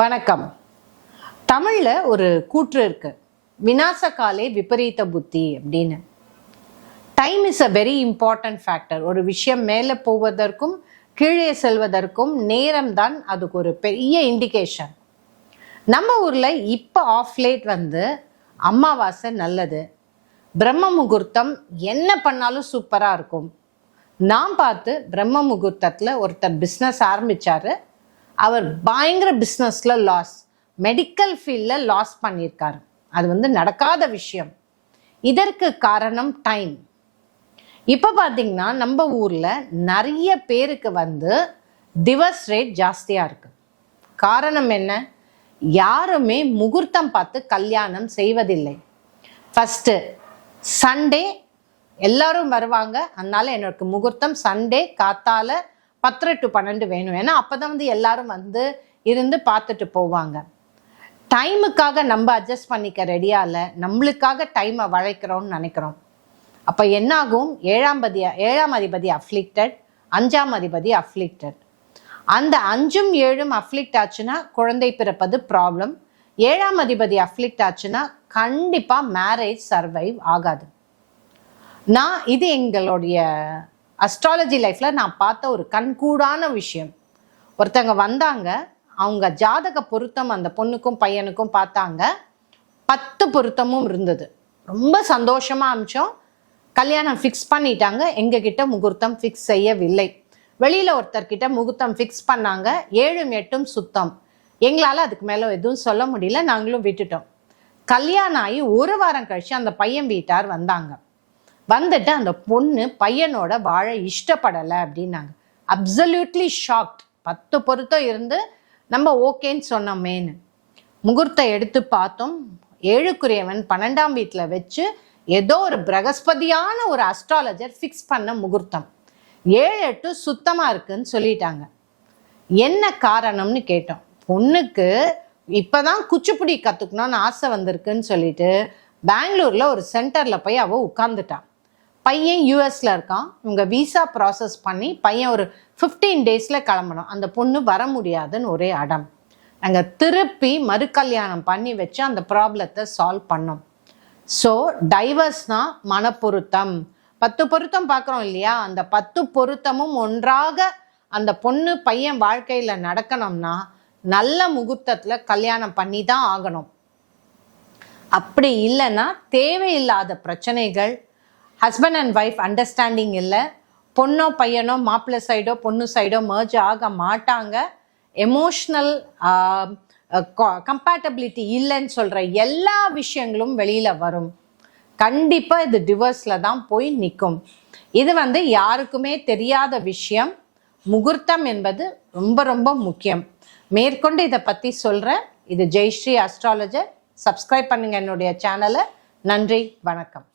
வணக்கம். தமிழ்ல ஒரு கூற்று இருக்கு, விநாச காலே விபரீத புத்தி அப்படின்னு. Time is a very important factor. ஒரு விஷயம் மேலே போவதற்கும் கீழே செல்வதற்கும் நேரம் தான் அதுக்கு ஒரு பெரிய இண்டிகேஷன். நம்ம ஊர்ல இப்போ ஆஃப்லேட் அமாவாசை நல்லது, பிரம்ம முகூர்த்தம் என்ன பண்ணாலும் சூப்பரா இருக்கும். நான் பார்த்து பிரம்ம முகூர்த்தத்துல ஒருத்தர் பிஸ்னஸ் ஆரம்பிச்சாரு. அவர் பயங்கர பிஸ்னஸ்ல லாஸ், மெடிக்கல் ஃபீல்ட்ல லாஸ் பண்ணியிருக்காரு. அது நடக்காத விஷயம். இதற்கு காரணம் டைம். இப்போ பார்த்தீங்கன்னா நம்ம ஊர்ல நிறைய பேருக்கு டிவர்ஸ் ரேட் ஜாஸ்தியா இருக்கு. காரணம் என்ன? யாருமே முகூர்த்தம் பார்த்து கல்யாணம் செய்வதில்லை. ஃபர்ஸ்ட் சண்டே எல்லாரும் வருவாங்க, அதனால எனக்கு முகூர்த்தம் சண்டே காத்தால 10 to 12 வேணும். ஏன்னா அப்பதான் எல்லாரும் இருந்து பார்த்துட்டு போவாங்க. டைமுக்காக நம்ம அட்ஜஸ்ட் பண்ணிக்க ரெடியா இல்லை, நம்மளுக்காக டைமை வளைக்கிறோம்னு நினைக்கிறோம். அப்ப என்ன ஆகும்? 7ஆம் அதிபதி அஃப்ளிக்டட், 5ஆம் அதிபதி அஃப்ளிக்டட். அந்த 5ம் 7ம் அஃப்ளிக்ட் ஆச்சுன்னா குழந்தை பிறப்பது ப்ராப்ளம். 7ஆம் அதிபதி அஃப்ளிக்ட் ஆச்சுன்னா கண்டிப்பா மேரேஜ் சர்வைவ் ஆகாது. இது எங்களுடைய அஸ்ட்ராலஜி லைஃப்ல நான் பார்த்த ஒரு கண்கூடான விஷயம். ஒருத்தங்க வந்தாங்க, அவங்க ஜாதக பொருத்தம் அந்த பொண்ணுக்கும் பையனுக்கும் பார்த்தாங்க. 10 பொருத்தமும் இருந்தது. ரொம்ப சந்தோஷமா அமிச்சோம். கல்யாணம் ஃபிக்ஸ் பண்ணிட்டாங்க. எங்ககிட்ட முகூர்த்தம் ஃபிக்ஸ் செய்யவில்லை. வெளியில ஒருத்தர்கிட்ட முகூர்த்தம் ஃபிக்ஸ் பண்ணாங்க. 7ம் 8ம் சுத்தம். எங்களால அதுக்கு மேல எதுவும் சொல்ல முடியல, நாங்களும் விட்டுட்டோம். கல்யாணம் ஆகி ஒரு வாரம் கழிச்சு அந்த பையன் வீட்டார் வந்தாங்க. வந்துட்டு அந்த பொண்ணு பையனோட வாழ இஷ்டப்படலை அப்படின்னாங்க. Absolutely shocked. 10 பொருத்தம் இருந்து நம்ம ஓகேன்னு சொன்னோமேன்னு முகூர்த்தம் எடுத்து பார்த்தோம். 7க்குரியவன் 12ஆம் வீட்டில் வச்சு ஏதோ ஒரு பிரகஸ்பதியான ஒரு அஸ்ட்ராலஜர் ஃபிக்ஸ் பண்ண முகூர்த்தம். 7, 8 சுத்தமா இருக்குன்னு சொல்லிட்டாங்க. என்ன காரணம்னு கேட்டோம். பொண்ணுக்கு இப்பதான் குச்சிப்புடி கத்துக்கணும்னு ஆசை வந்திருக்குன்னு சொல்லிட்டு பெங்களூர்ல ஒரு சென்டர்ல போய் அவ உட்கார்ந்துட்டான். பையன் யூஎஸ்ல இருக்கான். இவங்க விசா ப்ராசஸ் பண்ணி பையன் ஒரு 15 daysல கிளம்பணும். அந்த பொண்ணு வர முடியாதுன்னு ஒரே அடம். நாங்க திருப்பி மறு கல்யாணம் பண்ணி வச்சு அந்த ப்ராப்ளத்தை சால்வ் பண்ணோம். ஸோ டைவர்ஸ்னா மனப்பொருத்தம். 10 பொருத்தம் பார்க்குறோம் இல்லையா, அந்த 10 பொருத்தமும் ஒன்றாக அந்த பொண்ணு பையன் வாழ்க்கையில நடக்கணும்னா நல்ல முகூர்த்தத்துல கல்யாணம் பண்ணி தான் ஆகணும். அப்படி இல்லைன்னா தேவையில்லாத பிரச்சனைகள், ஹஸ்பண்ட் அண்ட் ஒய்ஃப் அண்டர்ஸ்டாண்டிங் இல்லை, பொண்ணோ பையனோ மாப்பிள்ளை சைடோ பொண்ணு சைடோ மர்ஜ் ஆக மாட்டாங்க, எமோஷ்னல் கம்பேட்டபிலிட்டி இல்லைன்னு சொல்ற எல்லா விஷயங்களும் வெளியில வரும். கண்டிப்பா இது டிவோர்ஸ்ல தான் போய் நிற்கும். இது யாருக்குமே தெரியாத விஷயம். முகூர்த்தம் என்பது ரொம்ப ரொம்ப முக்கியம். மேற்கொண்டு இதை பத்தி சொல்றேன். இது ஜெயஸ்ரீ அஸ்ட்ராலஜர். சப்ஸ்கிரைப் பண்ணுங்க என்னுடைய சேனலை. நன்றி, வணக்கம்.